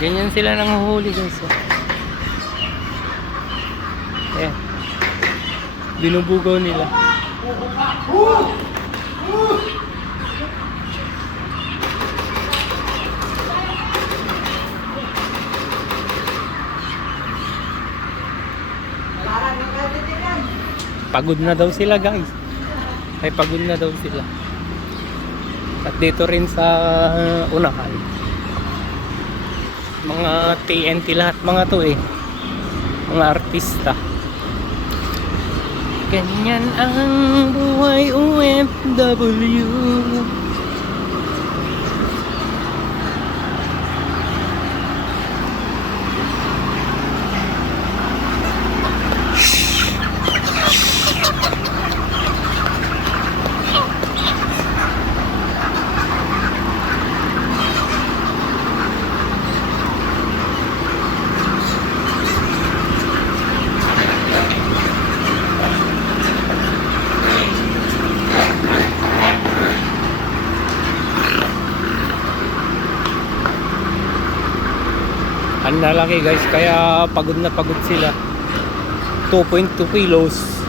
Ganyan sila nang huli guys. Oh. Ayan. Binubugaw nila. Pagod na daw sila guys. Ay pagod na daw sila. At dito rin sa unahan. Mga TNT lahat mga to eh. Mga artista. Ganyan ang buhay OFW. Ang lalaki guys, kaya pagod na pagod sila. 2.2 kilos.